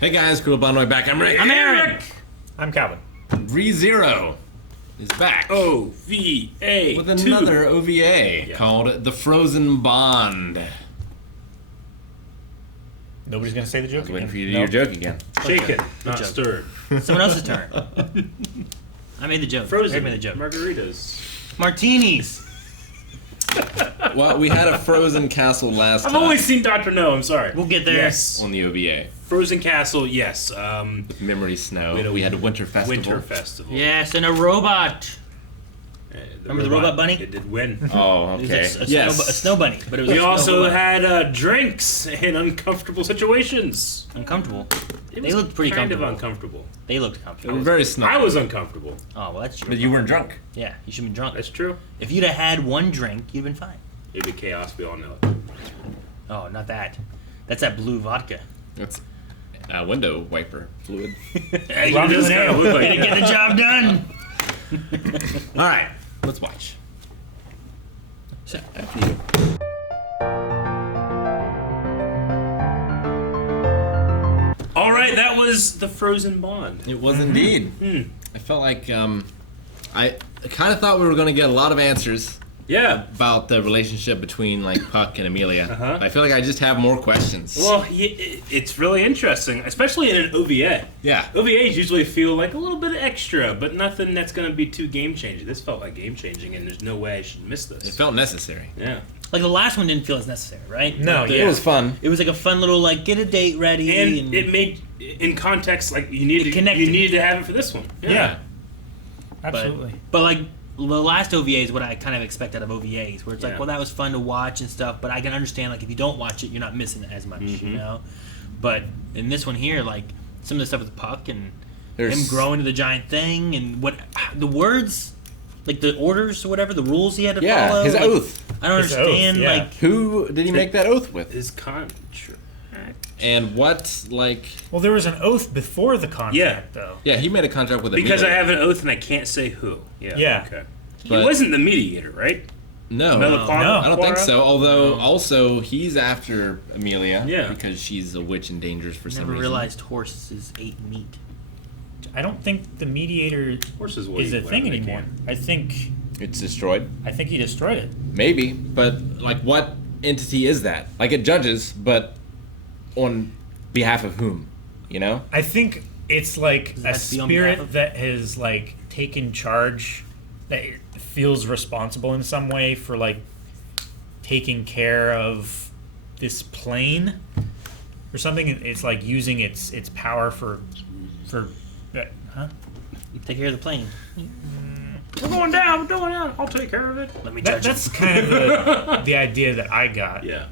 Hey guys, Cool Bonway back. I'm Rick. I'm Eric. I'm Calvin. ReZero is back OVA with another OVA called The Frozen Bond. Nobody's gonna say the joke. Waiting again. for you to do your joke again. Shake it, not joke. stirred. Someone else's turn. I made the joke. Frozen Eric made the joke. margaritas. Martinis. Well, we had a Frozen Castle last I've time always seen Dr. No, I'm sorry. We'll get there. Yes. on the OVA. Frozen Castle, yes. Memory Snow. We had a We had a Winter Festival. Winter Festival. Yes, and a robot. Remember the robot bunny? It did win. Oh, It was okay. a Yes. snow bunny, but it was We a snow also robot. had drinks in uncomfortable situations. Uncomfortable. It They was looked pretty kind comfortable. of uncomfortable. They looked They comfortable. were very snug. I was uncomfortable. Oh, well, that's true. But you weren't drunk. Yeah, you should have been drunk. That's true. If you'd have had one drink, you'd been fine. It'd be chaos, we all know it. Oh, not that. That's that blue vodka. That's window wiper fluid. Hey, Rob it does Leno. kinda look like Didn't get the job done. All right, let's watch. After you. All right, that was the Frozen Bond. It was indeed. I felt like I kind of thought we were going to get a lot of answers Yeah. about the relationship between like Puck and Amelia. Uh-huh. I feel like I just have more questions. Well, it's really interesting, especially in an OVA. Yeah. OVAs usually feel like a little bit extra, but nothing that's going to be too game-changing. This felt like game-changing, and there's no way I should miss this. It felt necessary. Yeah. Like the last one didn't feel as necessary, right? No, Like, yeah. It was fun. It was like a fun little like get a date ready And it made, in context, like you needed to have it for this one. Yeah. but, Absolutely. But like the last OVA is what I kind of expect out of OVAs, where it's like, Yeah. well, that was fun to watch and stuff, but I can understand like if you don't watch it, you're not missing as much, you know. But in this one here, like some of the stuff with Puck and him growing to the giant thing, and what the words, like the orders or whatever, the rules he had to follow. His like, oath. I don't His understand. oath, yeah. Like Who did he make that oath with? His contract. And what, like... Well, there was an oath before the contract, Yeah. though. Yeah, he made a contract with Because I Amelia. have an oath and I can't say who. Yeah. Yeah. Okay. He But- wasn't the mediator, right? No. Meliclara? No. I don't think Quara? so. Although, also, he's after Amelia. Yeah. Because she's a witch and dangerous for some never reason. realized horses ate meat. I don't think the mediator Horses will is eat a thing whatever they anymore. can. I think It's destroyed. he destroyed it. Maybe. But, like, what entity is that? Like, it judges, but on behalf of whom? You know? I think it's like Does it a have to be on behalf spirit of? that has like taken charge, that feels responsible in some way for like taking care of this plane or something. It's like using its power for huh? Take care of the plane. We're going down. We're going down. I'll take care of it. Let me judge That's him. kind of the idea that I got. Yeah.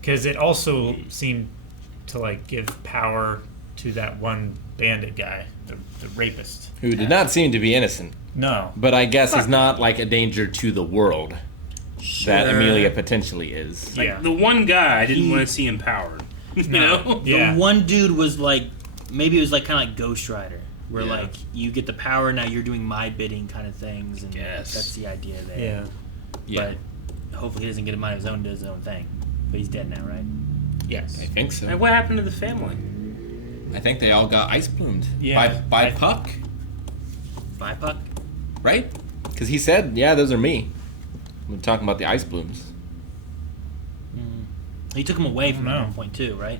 Because it also seemed to like give power to that one bandit guy, the rapist. Who did not seem to be innocent. No. But I guess is not, like, a danger to the world that Sure. Amelia potentially is. Like Yeah. the one guy I didn't want to see empowered. You know? Yeah. The one dude was like, maybe it was like kind of like Ghost Rider, where Yeah. like you get the power, now you're doing my bidding kind of things, and Guess. that's the idea there. Yeah. Yeah. But hopefully he doesn't get him on his own, does his own thing. But he's dead now, right? Yes. I think so. And what happened to the family? I think they all got ice plumed. Yeah. By Puck, By Puck. right? Because he said, yeah, those are me. We're talking about the ice blooms. He took him away from him at No. one point too, right?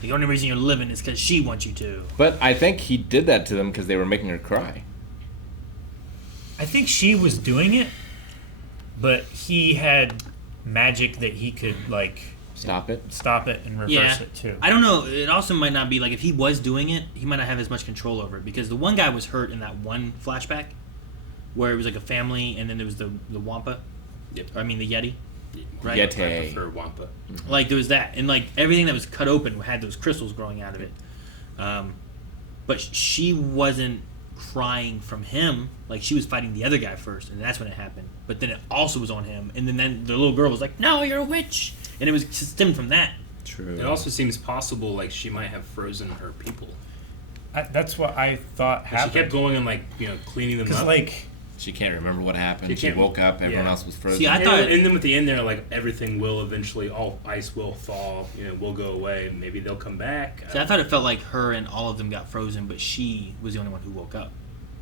The only reason you're living is because she wants you to. But I think he did that to them because they were making her cry. I think she was doing it, but he had magic that he could like Stop it. stop it and reverse Yeah. it too. I don't know. It also might not be like if he was doing it, he might not have as much control over it because the one guy was hurt in that one flashback where it was like a family and then there was the Wampa. Yep. Or, I mean the Yeti. Right? Yeti. I prefer Wampa. Like there was that, and like everything that was cut open had those crystals growing out of it. But she wasn't crying from him. Like she was fighting the other guy first, and that's when it happened. But then it also was on him, and then the little girl was like, "No, you're a witch," and it was stemmed from that. True. It also seems possible like she might have frozen her people. That's what I thought She happened. kept going and like cleaning them Because up. like She can't remember what happened. She can't- woke up. Everyone yeah. else was frozen. See, I thought- and then with the end there, like everything will eventually, all ice will thaw. Will go away. Maybe they'll come back. See, I thought it felt like her and all of them got frozen, but she was the only one who woke up,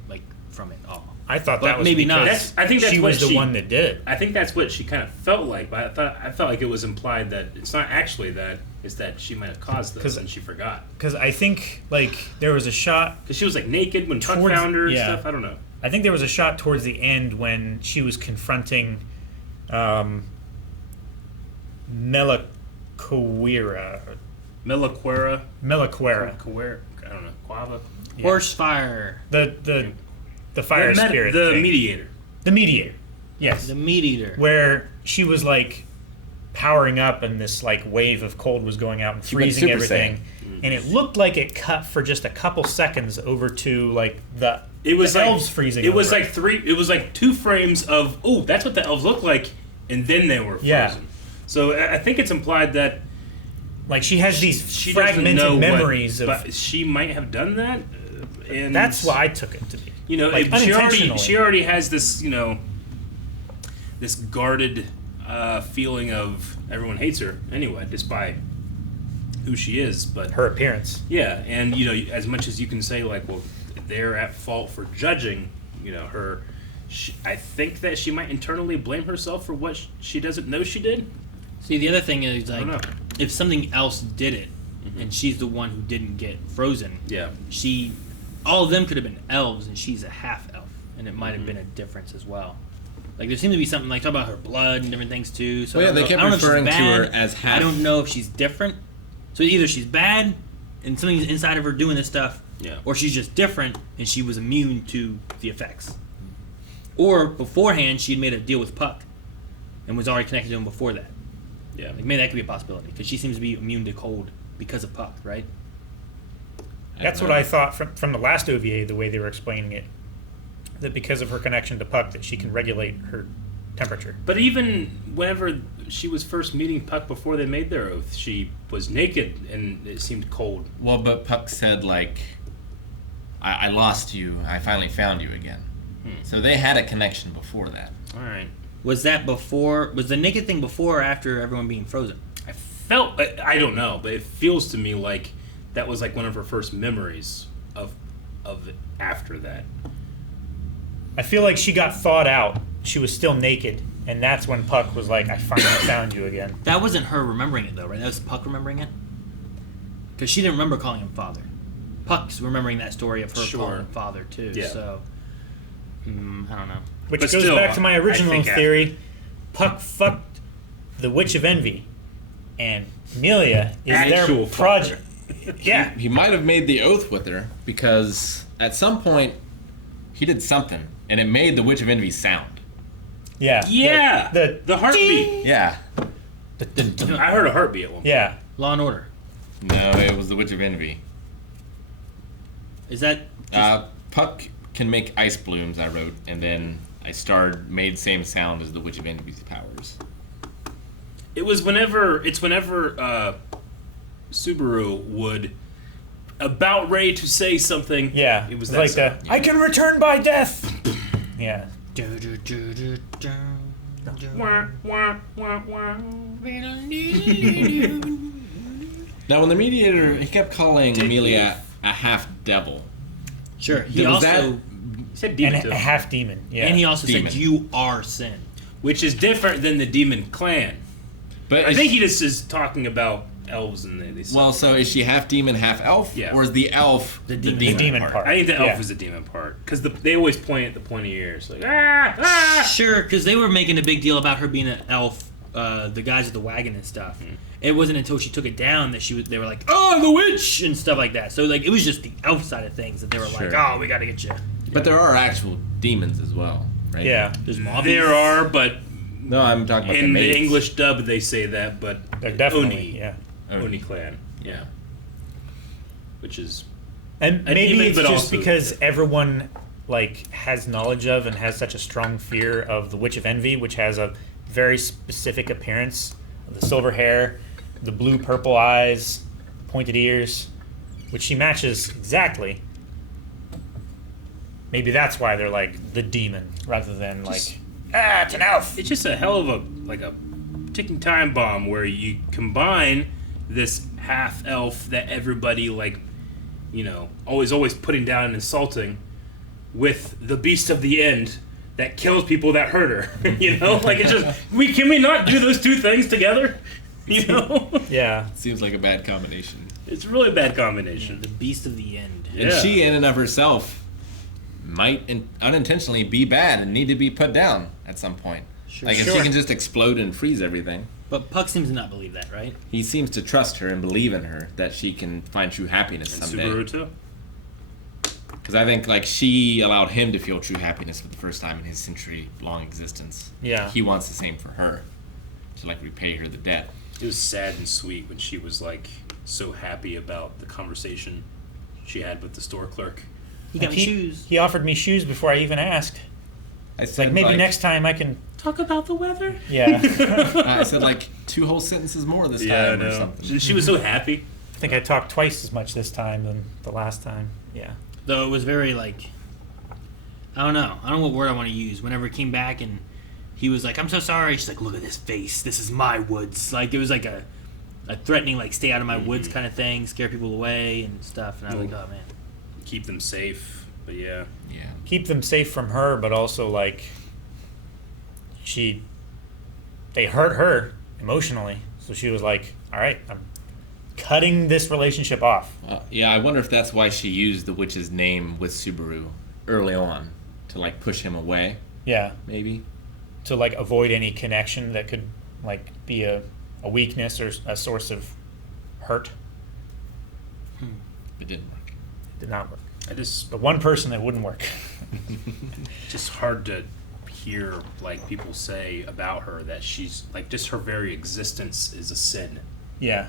like from it all. I thought But that was maybe not. because I think that's she what was the one that did it. I think that's what she kind of felt like, but I felt like it was implied that it's not actually that. It's that she might have caused this 'Cause- and she forgot. Because I think like there was a shot. Because she was like naked when Puck Towards- found her and yeah. stuff. I don't know. I think there was a shot towards the end when she was confronting Melaquera. Melaquera. Melaquera. I don't know. Quava. Yeah. Horse fire. The fire spirit. The thing. mediator. The mediator. Yes. The meat eater. Where she was like powering up and this like wave of cold was going out and She went freezing Super everything. Saiyan. And it looked like it cut for just a couple seconds over to like the It was like elves freezing. It was over like three. It was like 2 frames of that's what the elves look like, and then they were frozen. Yeah. So I think it's implied that like she has these she doesn't fragmented know memories but of. she might have done that. And That's what I took it to be. she like, already unintentionally. has this this guarded feeling of everyone hates her anyway, despite who she is. But Her appearance. yeah, and as much as you can say like, well, they're at fault for judging, her. I think that she might internally blame herself for what she doesn't know she did. See, the other thing is I don't like, know. if something else did it, and she's the one who didn't get frozen, Yeah. all of them could have been elves, and she's a half elf, and it might have been a difference as well. Like there seemed to be something like talk about her blood and different things too. So Well, I yeah, don't they kept know- I don't know if she's referring to her bad. as half- I don't know if she's different. So either she's bad, and something's inside of her doing this stuff, Yeah. or she's just different, and she was immune to the effects. Or beforehand, she had made a deal with Puck, and was already connected to him before that. Yeah. Like maybe that could be a possibility because she seems to be immune to cold because of Puck, right? That's what I thought from the last OVA, the way they were explaining it. That because of her connection to Puck, that she can regulate her temperature. But even whenever she was first meeting Puck before they made their oath, she was naked and it seemed cold. Well, but Puck said, like, I lost you. I finally found you again. So they had a connection before that. All right. Was that before? Was the naked thing before or after everyone being frozen? I don't know, but it feels to me like that was like one of her first memories of it after that. I feel like she got thawed out. She was still naked, and that's when Puck was like, "I finally found you again." That wasn't her remembering it though, right? That was Puck remembering it. Because she didn't remember calling him father. Puck's remembering that story of her Sure. calling him father too. Yeah. So I don't know. Which But goes still, back to my I original think after. theory. Puck fucked the Witch of Envy, and Amelia is Actual their fucker. project. Yeah, He might have made the oath with her because at some point he did something and it made the Witch of Envy sound. yeah, Yeah, the heartbeat. ding. Yeah. I heard a heartbeat at one point. Yeah, Law and Order. No, it was the Witch of Envy. Is that? Puck can make ice blooms, I wrote, and then I made same sound as the Witch of Envy's powers. It's whenever Subaru would about ready to say something. yeah. It was like that the I can return by death. Yeah, Wah, wah, wah, wah. Now, when the mediator, he kept calling Amelia a half devil. Sure. He Was also that- He said demon and too, a half demon. Yeah, and he also Demon. said you are sin. which is different than the demon clan. But I think he just is talking about elves and they well, so is she half demon, half elf? Yeah. Or is the elf The the demon. demon, The demon part. I think the elf Yeah. is the demon part because they always point at the pointy ears, like ah. Sure, because they were making a big deal about her being an elf. The guys with the wagon and stuff. It wasn't until she took it down that they were like, "Oh, the witch" and stuff like that. So like it was just the elf side of things that they were like, Sure. "Oh, we got to get you." But there are actual demons as well, right? yeah. There's mobbies. There are, but No, I'm talking about in the the maids. English dub they say that, but They're definitely Oni, yeah. Oni clan, yeah, which is And A maybe demon, it's but just also- because everyone like has knowledge of and has such a strong fear of the Witch of Envy, which has a very specific appearance: the silver hair, the blue purple eyes, pointed ears, which she matches exactly. maybe that's why they're like the demon rather than like it's an elf. It's just a hell of a ticking time bomb where you combine this half elf that everybody always putting down and insulting with the beast of the end that kills people that hurt her. It's just can we not do those two things together? Yeah. Seems like a bad combination. It's a really bad combination. The beast of the end. And she, in and of herself, might unintentionally be bad and need to be put down at some point. Sure. Like if she can just explode and freeze everything. But Puck seems to not believe that, right? He seems to trust her and believe in her that she can find true happiness And someday. Subaru too. Because I think she allowed him to feel true happiness for the first time in his century-long existence. Yeah. He wants the same for her, to repay her the debt. It was sad and sweet when she was so happy about the conversation she had with the store clerk. He got me shoes. He offered me shoes before I even asked. I It's said like maybe next time I can. Talk about the weather. Yeah. I said 2 whole sentences more this time or something. She was so happy. I think I talked twice as much this time than the last time. Yeah. Though it was very I don't know what word I want to use. Whenever it came back and he was like, "I'm so sorry," she's like, "Look at this face. This is my woods." It was like a threatening, stay out of my woods kind of thing, scare people away and stuff. And I was like, oh man, Keep them safe. But yeah. Yeah. Keep them safe from her, but also they hurt her emotionally. So she was like, "All right, I'm cutting this relationship off." Yeah, I wonder if that's why she used the witch's name with Subaru early on to push him away. Yeah. Maybe. To avoid any connection that could be a weakness or a source of hurt. It didn't work. It did not work. The The one person that wouldn't work. just hard to hear people say about her that she's just her very existence is a sin. Yeah.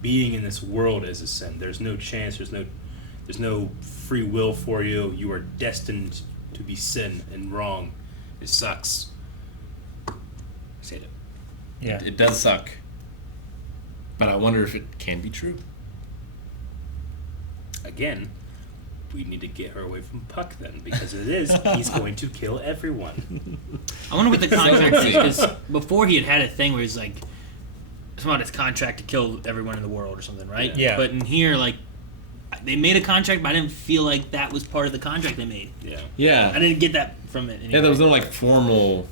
Being in this world is a sin. There's no chance. There's no free will for you. You are destined to be sin and wrong. It sucks. Say it. Yeah. It does suck. But I wonder if it can be true. Again, we need to get her away from Puck then, because he's going to kill everyone. I wonder what the contract is, because before he had a thing where he's like, it's about his contract to kill everyone in the world or something, right? Yeah. But in here, they made a contract, but I didn't feel like that was part of the contract they made. Yeah. Yeah. I didn't get that from it. Anyway. Yeah, there was no formal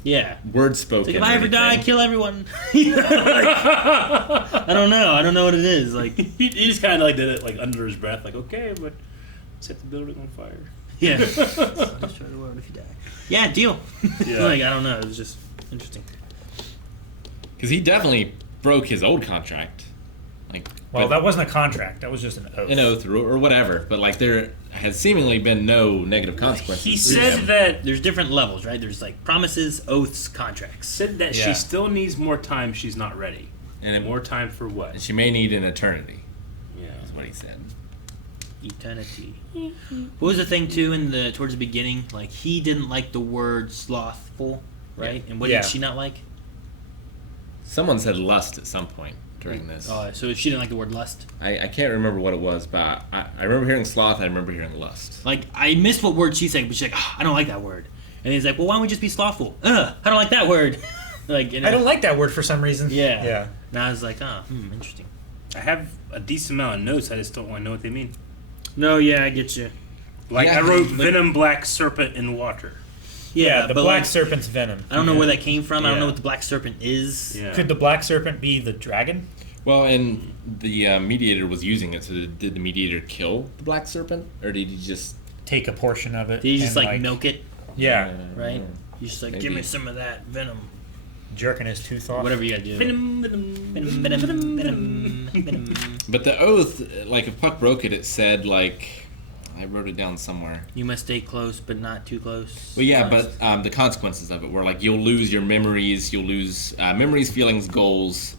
word spoken. If I ever die, kill everyone. I don't know. I don't know what it is. He just kind of did it under his breath, okay, but set the building on fire. Yeah. Destroy the world if you die. Yeah, deal. Yeah. I don't know. It was just interesting. Because he definitely broke his old contract. Well, that wasn't a contract. That was just an oath. An oath or whatever. But there has seemingly been no negative consequences. He to said him. that There's different levels, right? There's promises, oaths, contracts. Yeah. she still needs more time. She's not ready. And More time for and what? she may need an eternity. Yeah. Is what he said. Eternity. What was the thing too towards the beginning? He didn't like the word slothful, right? And what Yeah. did she not like? Someone said lust at some point during this. So she didn't like the word lust. I can't remember what it was, but I remember hearing sloth. I remember hearing lust. I missed what word she said, but she's like, I don't like that word. And he's like, well, why don't we just be slothful? I don't like that word. I don't like that word for some reason. Yeah. Yeah. And I was like, interesting. I have a decent amount of notes. I just don't want to know what they mean. No, yeah, I get you. Yeah, I wrote venom, black serpent, in water. Yeah, the but black serpent's venom. I don't know where that came from. I don't Yeah. know what the black serpent is. Yeah. Could the black serpent be the dragon? Well, and the mediator was using it. So did the mediator kill the black serpent, or did he just? Take a portion of it. Did you just and, milk it, Yeah. right? You just give Maybe. me some of that venom. Jerking his tooth off. Whatever you gotta do. Venom, venom, Venom, venom, venom, venom. But the oath, if Puck broke it, it said I wrote it down somewhere. You must stay close, but not too close. Well, yeah, but the consequences of it were you'll lose your memories, you'll lose memories, feelings, goals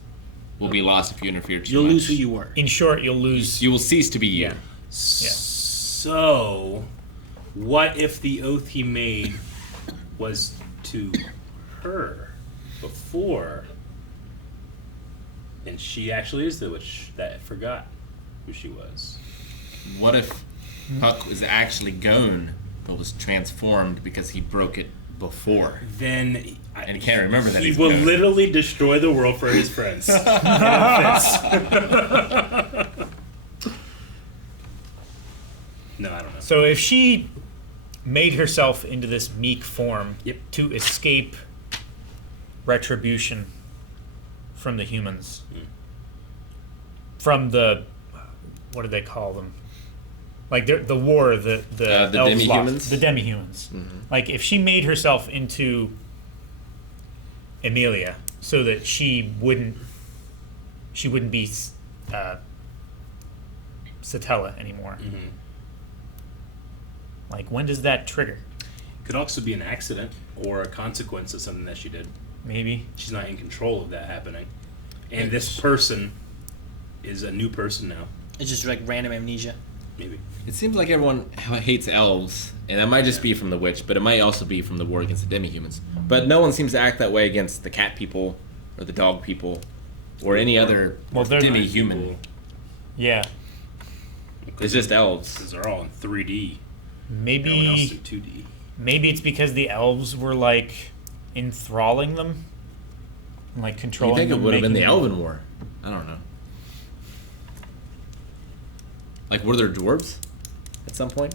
will be lost if you interfere too You'll much. lose who you were. In short, you'll lose. You will cease to be you. Yeah. So, what if the oath he made was to her before, and she actually is the witch that forgot who she was? What if Puck was actually gone but was transformed because he broke it before. Then And he can't remember that he he's will good. literally destroy the world for his friends. And it fits. No, I don't know. So if she made herself into this meek form Yep. to escape retribution from the humans, from the, what do they call them? Like the war, the elves demi-humans? lost. The demi-humans. Like if she made herself into Emilia so that she wouldn't be Satella anymore. Like when does that trigger? Could also be an accident or a consequence of something that she did. Maybe. She's not in control of that happening. And this person is a new person now. It's just like random amnesia. Maybe. It seems like everyone hates elves, and that might just be from the witch, but it might also be from the war against the demi-humans. But no one seems to act that way against the cat people, or the dog people, or any other Well, they're- demi-human. Yeah. It's just elves. Because they're all in 3D. Everyone else is Maybe in 2D. maybe it's because the elves were like enthralling them, and, like You controlling think it them. would have been the making them- Elven War? I don't know. Like, were there dwarves at some point?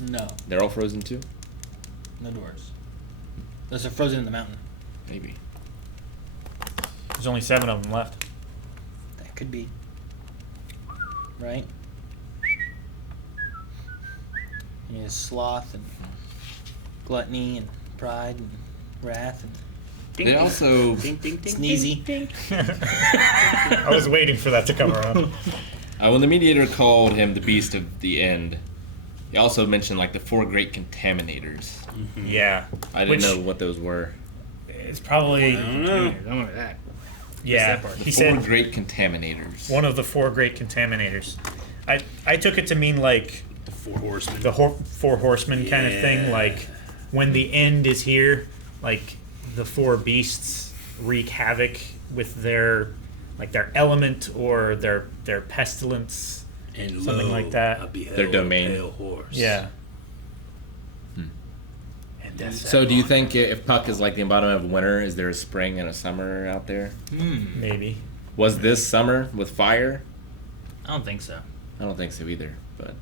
No, They're all frozen too? no doors. Those are frozen in the mountain. Maybe. There's only 7 of them left. That could be. Right? And you have sloth and gluttony and pride and wrath and They also... Ding, ding, ding, sneezy. ding, ding. I was waiting for that to come around. when the mediator called him the beast of the end, he also mentioned, like, the 4 great contaminators. Yeah. I didn't Which know what those were. It's probably I don't know. Don't remember that. yeah. that part? He 4 said great contaminators. one of the 4 great contaminators. I took it to mean like The 4 horsemen. the 4 horsemen kind of thing. Yeah. Like when the end is here, like the 4 beasts wreak havoc with their element or their pestilence. And something lo, like that. I beheld Their domain. A pale horse. Yeah. And that's So do you think if Puck is like the embodiment of winter, is there a spring and a summer out there? maybe? Was this summer with fire? I don't think so. I don't think so either, but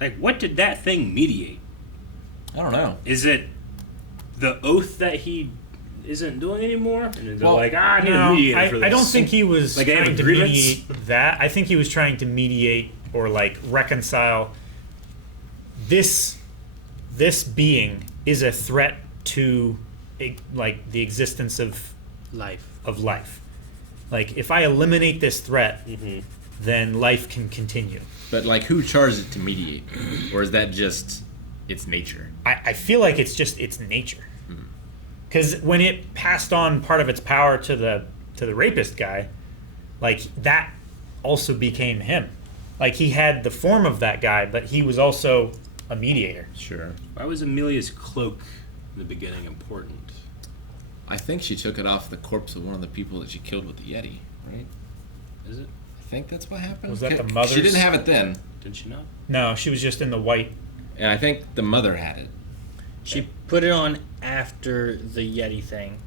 Like, what did that thing mediate? I don't know. Is it the oath that he isn't doing anymore? And they're Well, like, I need no, a mediator for this. I don't think he was Like, I have trying a to grievance? mediate that. I think he was trying to mediate or like reconcile this being is a threat to like the existence of Life. life. Like if I eliminate this threat, Mm-hmm. then life can continue. But like, who charged it to mediate, or is that just its nature? I feel like it's just its nature. Because when it passed on part of its power to the rapist guy, like that also became him. Like he had the form of that guy, but he was also a mediator. Sure. Why was Amelia's cloak in the beginning important? I think she took it off the corpse of one of the people that she killed with the Yeti, right? Is it? I think that's what happened. Was that the She mother's? didn't have it then, Didn't she not? No, she was just in the white. and I think the mother had it. She put it on after the Yeti thing,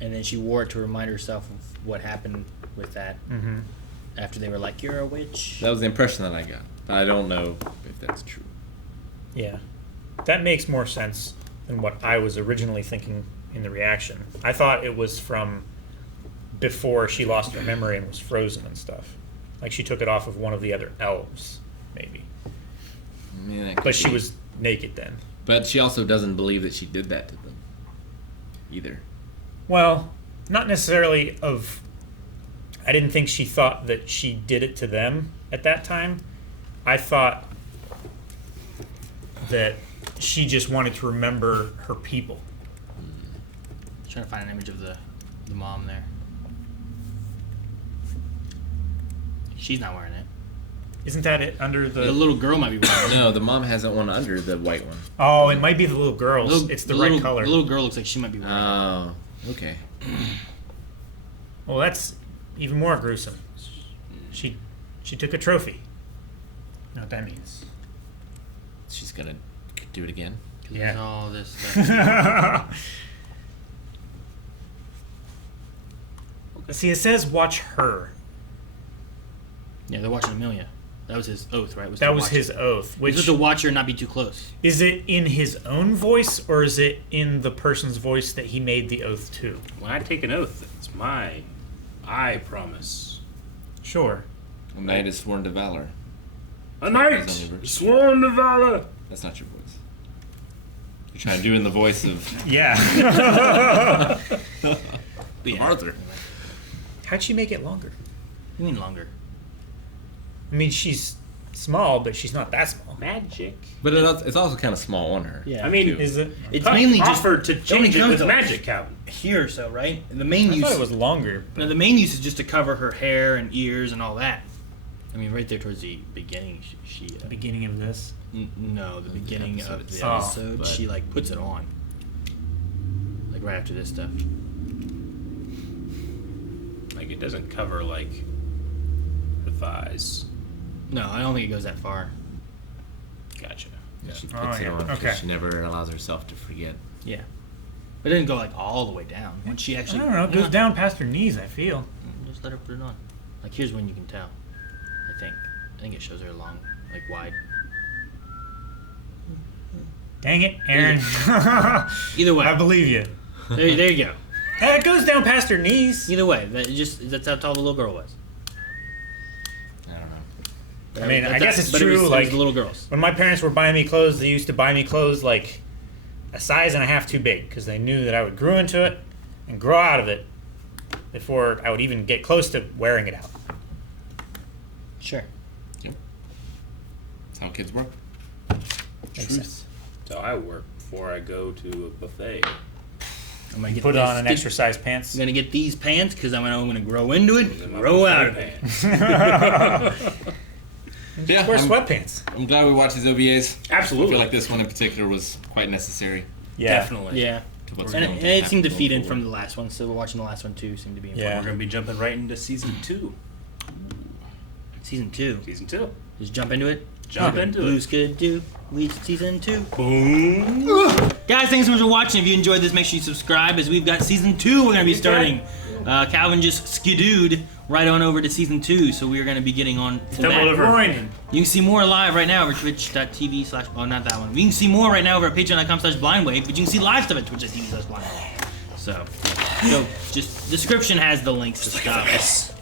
and then she wore it to remind herself of what happened with that. Mm-hmm. After they were like, "You're a witch." That was the impression that I got. But I don't know if that's true. Yeah, that makes more sense than what I was originally thinking in the reaction. I thought it was from before she lost her memory and was frozen and stuff. Like she took it off of one of the other elves, maybe. I mean, that But could she be. was naked then. But she also doesn't believe that she did that to them, either. Well, not necessarily of. I didn't think she thought that she did it to them at that time. I thought that she just wanted to remember her people. Trying to find an image of the mom there. She's not wearing it. Isn't that it under The the? little girl might be wearing it. No, the mom hasn't one under the white one. Oh, it might be the little girls. It's the right color. The little girl looks like she might be wearing it. Oh, okay. Well, that's even more gruesome. She took a trophy. You know what that means? She's gonna Do it again. There's all this stuff. See, it says watch her. Yeah, they're watching Amelia. That was his oath, right? That was his oath. Which was Which to watch her and not be too close. is it in his own voice or is it in the person's voice that he made the oath to? When I take an oath, it's I promise. Sure. A knight is sworn to valor. A knight His only verse. sworn to valor. That's not your voice. You're trying to do in the voice of Yeah. Arthur. How'd she make it longer? You mean longer? I mean, she's small, but she's not that small. Magic. But it's also kind of small on her. Yeah. I mean, Is it? It's mainly just offered to change it comes with to magic, Calvin. here or so, right? The main I use. thought it was longer. No, the main use is just to cover her hair and ears and all that. I mean, right there towards the beginning, she Beginning of this. no, the beginning of the Oh, episode, but- she like puts it on, like right after this stuff. Like, it doesn't cover, like, her thighs. No, I don't think it goes that far. Gotcha. She Oh, puts it yeah. on because Okay. she never allows herself to forget. Yeah, but it didn't go like all the way down. When she I actually, don't know. It goes down past her knees, I feel. Just let her put it on. Like here's when you can tell. I think it shows her long, like wide. Dang it, Aaron. Either way, I believe you. there you go. It goes down past her knees. Either way, that's how tall the little girl was. I don't know. I mean, I guess it's but true, It was like- the little girls. When my parents were buying me clothes, they used to buy me clothes like a size and a half too big because they knew that I would grow into it and grow out of it before I would even get close to wearing it out. Sure. That's how kids work. Makes sense. So I work before I go to a buffet. I'm gonna get Put this, on an exercise pants. I'm gonna get these pants because I'm gonna grow into it, In my grow buffet out of it. pants. Yeah, Wear I'm, sweatpants. I'm glad we watched these OVAs. I Absolutely. feel like this one in particular was quite necessary Yeah. Definitely. Yeah. to what's And going it, to and it happen seemed to going feed in forward. from the last one, so we're watching the last one too. Seemed to be important. Yeah. We're going to be jumping right into season 2. Season 2. Season 2. Just jump into it. Jump into it. Blues could do. Lead to season 2. Boom. Guys, thanks so much for watching. If you enjoyed this, make sure you subscribe as we've got season 2 we're going to be starting. Calvin just skidooed right on over to season 2, so we're going to be getting on to Stumbled that. over. You can see more live right now over twitch.tv/ oh, not that one. You can see more right now over at patreon.com/blindwave, but you can see live stuff at twitch.tv/blindwave. So just description has the links to stuff.